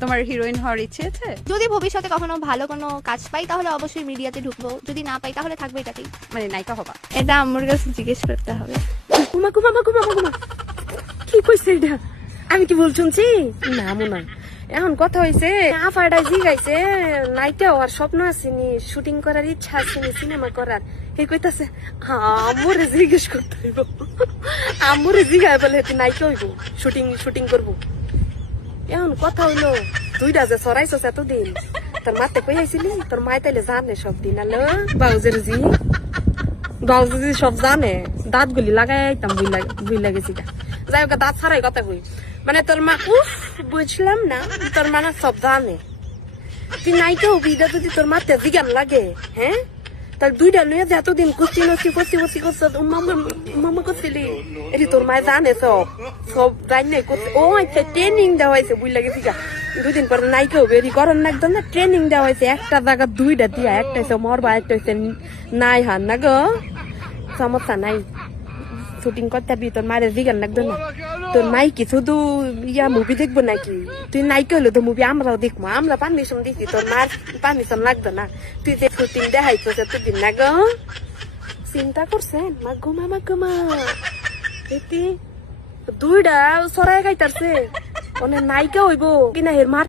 তোমার হিরোইন হওয়ার ইচ্ছে আছে? যদি ভবিষ্যতে কখনো ভালো কোনো কাজ পাই তাহলে অবশ্যই মিডিয়াতে ঢুকবো, যদি না পাই তাহলে থাকবে এটাতেই। মানে নায়িকা হবা? এটা আম্মুর কাছে জিজ্ঞেস করতে হবে। কুমা কুমা কুমা কুমা কি কইছে এটা? আমি কি ভুল শুনছি? না মনে এখন কথা হয়েছে আফারটা জিগাইছে নাইটা হওয়ার স্বপ্ন আসেনি, শুটিং করার ইচ্ছা আসেনি, সিনেমা করার। এই কইতাছে আম্মুরে জিজ্ঞেস করতে হইব, আম্মুরে জিগায় বলে তুই নাইকা হইব, শুটিং শুটিং করবো। এখন কথা হইলো তুইটা যে সরাইছস এতদিন, তোর মাতে কই আইছিলি? তোর মাই তাইলে জানে সব দিন। আলো বাউজের জি বাউজি সব জানে, দাঁত গুলি লাগাই আইতাম বুই লাগেছি। যাই হোক দাঁত ছাড়াই কথা কই, মানে তোর মা উফ বুঝলাম না, তোর মা না সব জানে। তুই নাইকা হবি এটা যদি তোর মাতে জিগান লাগে, হ্যাঁ তার দুইটা লইয়া যে এতদিন কুস্তি নস্তি কস্তি কস্তি করছ মামা করছিলি, এটি তোর মায় জানে সব সব জানে করছে। ও আচ্ছা ট্রেনিং দেওয়া হয়েছে বুঝ লাগে ঠিক আছে, 2 দিন পরে নাইকা হবে এটি করার না, একদম না ট্রেনিং দেওয়া হয়েছে। একটা জায়গা দুইটা দিয়া, একটা হচ্ছে মরবা, একটা হচ্ছে নাই হান না গো, সমস্যা নাই। শুটিং করতে বি তোর মায়ের জিগান লাগতো না, তোর মাই কি শুধু ইয়া মুভি দেখবো নাকি? তুই নাইকা হলো তো মুভি আমরাও দেখবো, আমরা পারমিশন দিচ্ছি, তোর মার পারমিশন লাগতো না। তুই যে শুটিং দেখাইতো এতদিন না গো, চিন্তা করছেন মাগো মামা গোমা দুইটা সরাই খাইতারছে, নাইকা হইব কিনা হের মার